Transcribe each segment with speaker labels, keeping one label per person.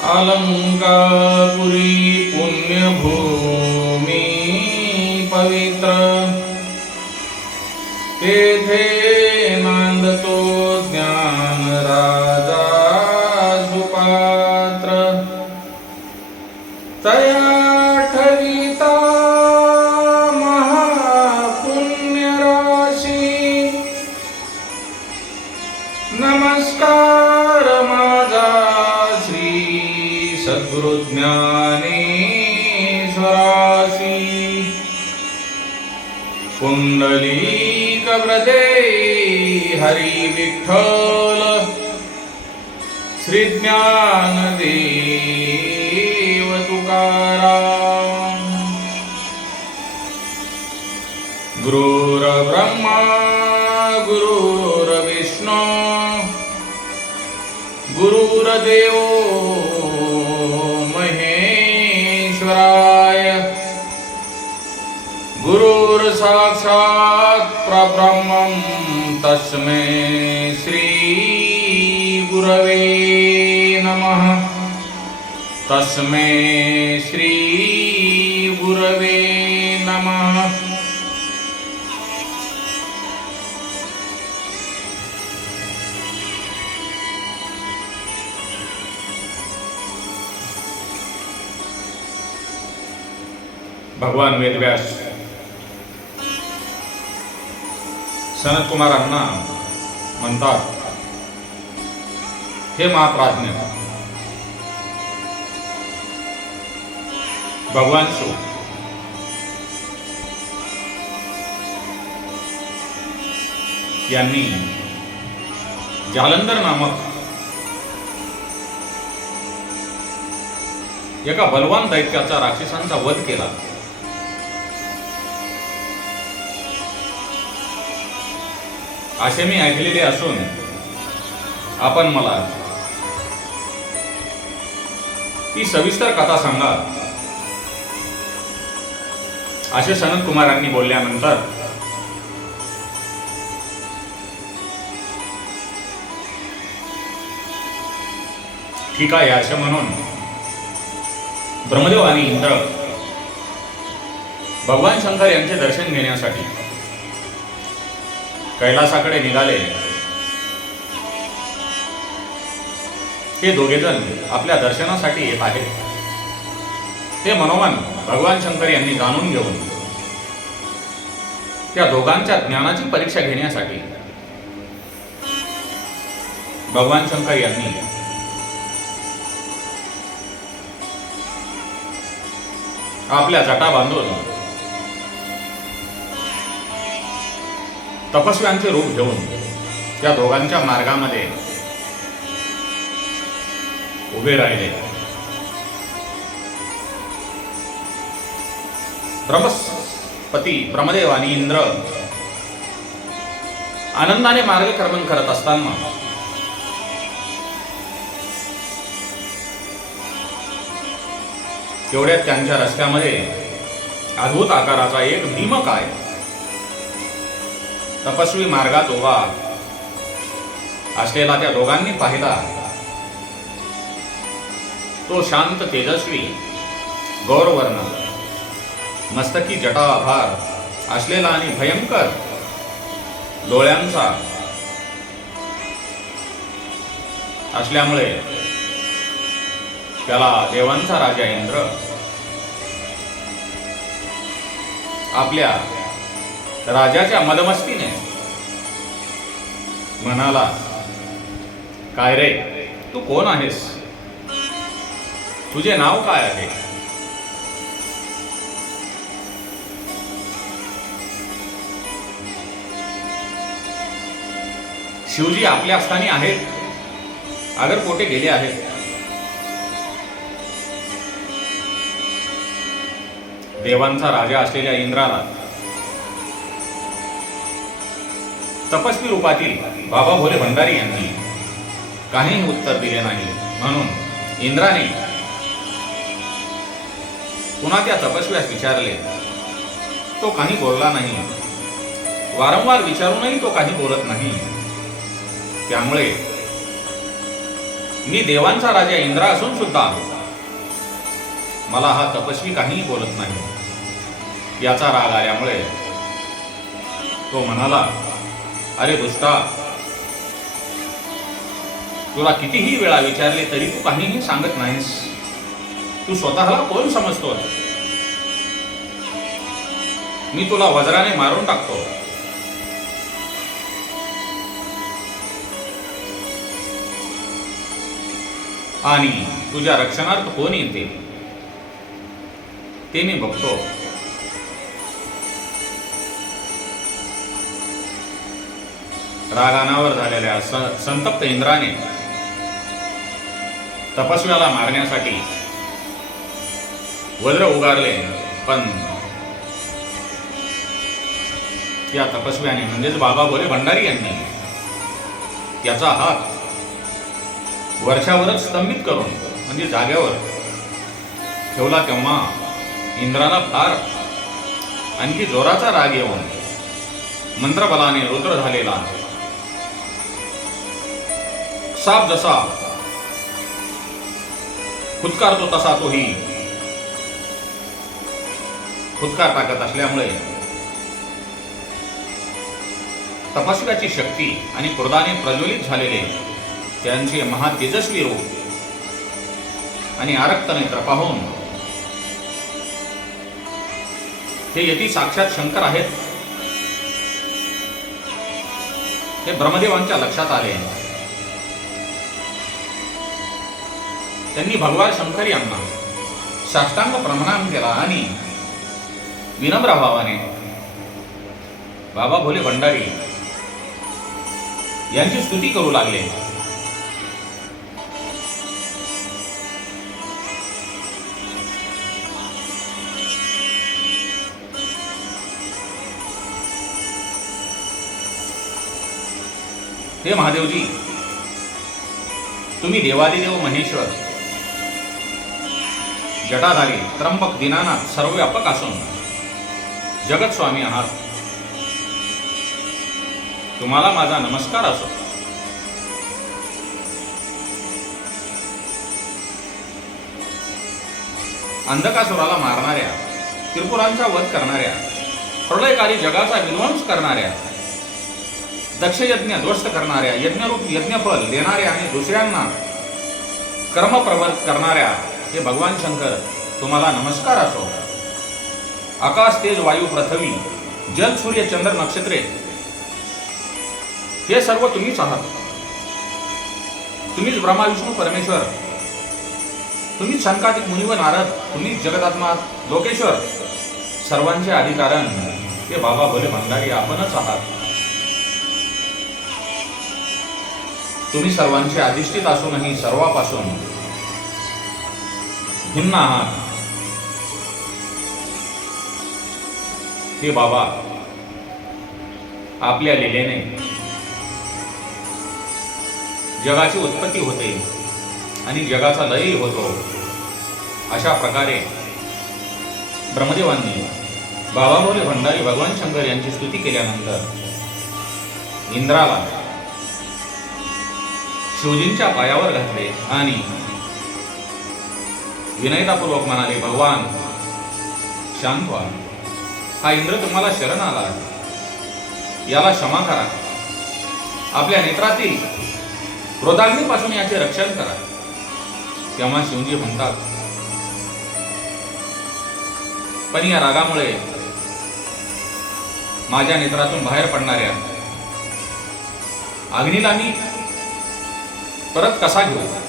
Speaker 1: अलंकापुरी पुण्यभूमी पवित्र। तेथे नांदतो ज्ञान राजा सुपात्र तया ठविता महापुण्यराशी। नमस्कार। सद्गुरु ज्ञानेश्वरासी कुंडलीक हरि विठ्ठल श्री तुकाराम गुरुर्ब्रह्मा गुरुर्विष्णु। गुरुर्देव साक्षात् प्रब्रह्मं तस्मै श्री गुरवे नमः। तस्मै श्री गुरवे नमः। भगवान वेदव्यास सनत कुमारांना म्हणतात हे महाप्राज्ञ भगवान शिव यांनी जालंधर नामक एका बलवान दैत्याचा राक्षसांचा वध केला. असे मी ऐकलेले असून आपण मला ती सविस्तर कथा सांगा. असे सनत कुमारांनी बोलल्यानंतर ठीक आहे असे म्हणून ब्रह्मदेव आणि इंद्र भगवान शंकर यांचे दर्शन घेण्यासाठी कैलासाकडे निघाले. हे दोघेजण आपल्या दर्शनासाठी येत आहेत. हे मनोमन भगवान शंकर यांनी जाणून घेऊन त्या दोघांच्या ज्ञानाची परीक्षा घेण्यासाठी भगवान शंकर यांनी आपल्या जटा बांधून तपस्व्यांचे रूप घेऊन त्या दोघांच्या मार्गामध्ये उभे राहिले. ब्रह्मस्पती ब्रह्मदेव आणि इंद्र आनंदाने मार्गक्रमण करत असताना तेवढ्यात त्यांच्या रस्त्यामध्ये अद्भुत आकाराचा एक भीमकाय तपस्वी मार्गात उभा. असलेला त्या दोघांनी पाहिला. तो शांत तेजस्वी गौरवर्ण मस्तकी जटाभार असलेला आणि भयंकर डोळ्यांचा. असल्यामुळे त्याला देवांचा राजा इंद्र आपल्या राजाच्या मदमस्तीने म्हणाला काय रे तू कोण आहेस? तुझे नाव काय आहे? शिवजी आपल्या स्थानी आहेत अगर कोठे गेले आहेत. देवांचा राजा असलेल्या इंद्राला तपस्वी रूपातील बाबा भोले भंडारी यांनी काहीही उत्तर दिले नाही. म्हणून इंद्राने पुन्हा त्या तपस्व्यास विचारले तो काही बोलला नाही. वारंवार विचारूनही तो काही बोलत नाही. त्यामुळे मी देवांचा राजा इंद्रा असून सुद्धा मला हा तपस्वी काहीही बोलत नाही. याचा राग आल्यामुळे तो म्हणाला अरे दुष्टा तुला कितीही वेळा विचारले तरी तू काहीही सांगत नाहीस. तू स्वतःला कोण समजतो? मी तुला वज्राने मारून टाकतो. आणि तुझ्या रक्षणार्थ कोण येते? ते मी बघतो. रागानावर झालेल्या स- संतप्त इंद्राने तपस्व्याला मारण्यासाठी वज्र उगारले पण या तपस्व्याने म्हणजेच बाबा बोले भंडारी यांनी त्याचा हात वर्षावरच स्तंभित करून म्हणजे जाग्यावर ठेवला तेव्हा इंद्राला फार आणखी जोराचा राग येऊन मंत्रबलाने रुद्र झालेला साप जसा. खुदकारतो तसा तोही. खुदकार टाकत असल्यामुळे तपस्व्याची शक्ती आणि क्रोधाने प्रज्वलित झालेले त्यांचे महातेजस्वी रूप आणि आरक्त नेत्र पाहून हे यती साक्षात शंकर आहेत. हे ब्रह्मदेवांच्या लक्षात आले. त्यांनी भगवान शंकर यांना साष्टांग प्रणाम केला आणि विनम्र भावाने बाबा भोले भंडारी यांची स्तुती करू लागले. हे महादेवजी तुम्ही देवादिदेव महेश्वर जटाधारी त्र्यंबक दिनानाथ सर्वव्यापक असून जगत स्वामी आहात तुम्हाला माझा नमस्कार असो. अंधकासुराला मारणाऱ्या त्रिपुरांचा वध करणाऱ्या प्रलयकारी जगाचा विध्वंस करणाऱ्या दक्षयज्ञ ध्वस्त करणाऱ्या यज्ञरूप यज्ञफल देणाऱ्या आणि दुसऱ्यांना कर्मप्रवत करणाऱ्या हे भगवान शंकर तुम्हाला नमस्कार असो. आकाश तेज वायू पृथ्वी जल सूर्य चंद्र नक्षत्रे हे सर्व तुम्हीच आहात तुम्हीच ब्रह्मा विष्णू परमेश्वर. तुम्हीच शंकाधिक मुनी व नारद. तुम्हीच जगदात्मा लोकेश्वर. सर्वांचे अधिकारण हे बाबा भले भंडारी आपणच आहात. तुम्ही सर्वांचे अधिष्ठित असूनही सर्वापासून भिन्न आहात हे बाबा आपल्या लिलेने जगाची उत्पत्ती होते आणि जगाचा लयही होतो. अशा प्रकारे ब्रह्मदेवांनी बाबामोरे भंडारी भगवान शंकर यांची स्तुती केल्यानंतर इंद्राला शिवजींच्या पायावर घातले आणि विनयतापूर्वक म्हणाले भगवान शांत व्हा. हा इंद्र तुम्हाला शरण आला आहे. याला क्षमा करा. आपल्या नेत्रातील क्रोधाग्नीपासून याचे रक्षण करा. तेव्हा शिवजी म्हणतात पण या रागामुळे माझ्या नेत्रातून बाहेर पडणाऱ्या अग्नीला मी परत कसा घेऊ?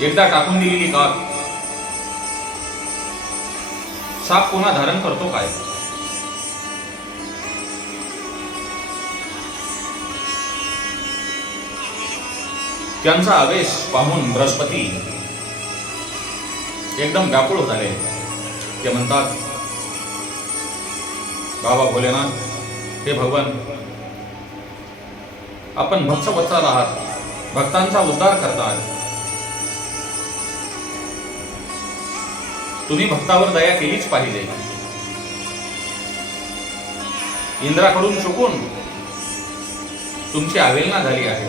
Speaker 1: एकदा टाकून दिलेली काप साप पुन्हा धारण करतो काय? त्यांचा आवेश पाहून बृहस्पती एकदम व्याकुळ होत आले. ते म्हणतात बाबा भोलेनाथ हे भगवान आपण भक्त बसत आहात. भक्तांचा उद्धार करतात. तुम्ही भक्तावर दया केलीच पाहिजे. इंद्राकडून चुकून तुमची अवेलना झाली आहे.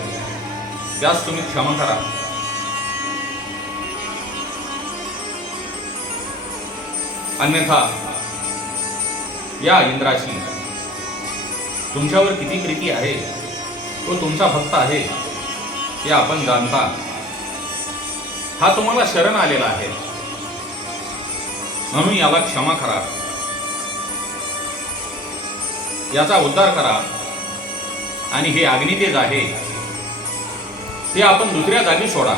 Speaker 1: त्यास तुम्ही क्षमा करा. अन्यथा या इंद्राची तुमच्यावर किती प्रीती आहे तो तुमचा भक्त आहे हे आपण जाणता. हा तुम्हाला शरण आलेला आहे. म्हणून याला क्षमा करा. याचा उद्धार करा. आणि हे अग्नितेज आहे. ते आपण दुसऱ्या जागी सोडा.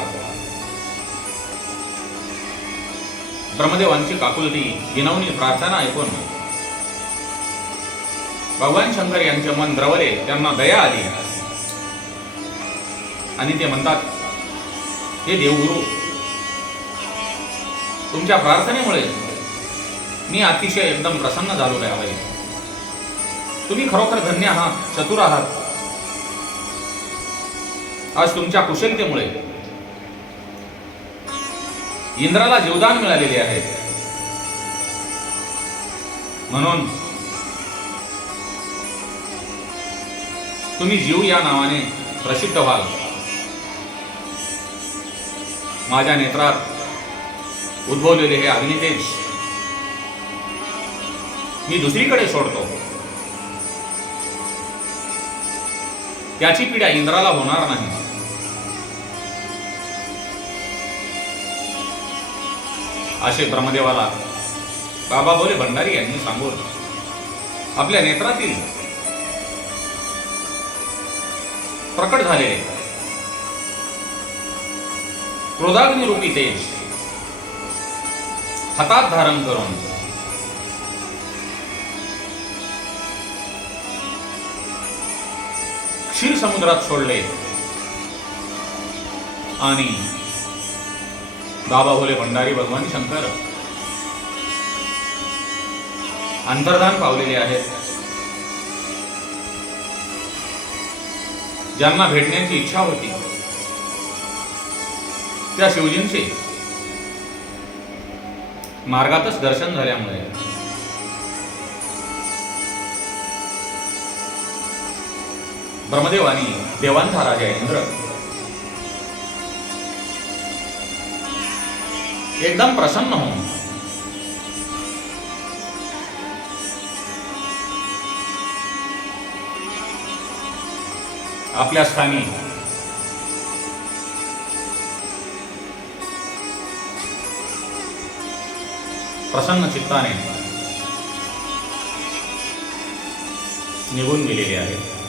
Speaker 1: ब्रह्मदेवांची काकुलती गिनवणी प्रार्थना ऐकून. भगवान शंकर यांचे मन द्रवले त्यांना दया आली. आणि ते म्हणतात हे देवगुरु तुमच्या प्रार्थनेमुळे मी अतिशय एकदम प्रसन्न झालो आहे तुम्ही खरोखर धन्य आहात चतुर आहात. आज तुमच्या कुशलतेमुळे इंद्राला जीवदान मिळालेले आहे. म्हणून तुम्ही जीव या नावाने प्रसिद्ध व्हाल. माझ्या नेत्रात उद्भवलेले हे अग्नितेज मी दुसरीकडे सोडतो. त्याची पीडा इंद्राला होणार नाही. असे ब्रह्मदेवाला बाबा बोले भंडारी यांनी सांगून आपल्या नेत्रातील प्रकट झाले. क्रोधाग्निरूपी तेज हातात धारण करून समुद्रात सोडले. आणि बाबा भोले भंडारी भगवान शंकर अंतर्धान पावलेले आहेत. ज्यांना भेटण्याची इच्छा होती त्या शिवजींचे मार्गातच दर्शन झाल्यामुळे ब्रह्मदेव आणि देवांचा राजा इंद्र. एकदम प्रसन्न होऊन. आपल्या स्थानी प्रसन्न चित्ताने निघून गेलेले आहेत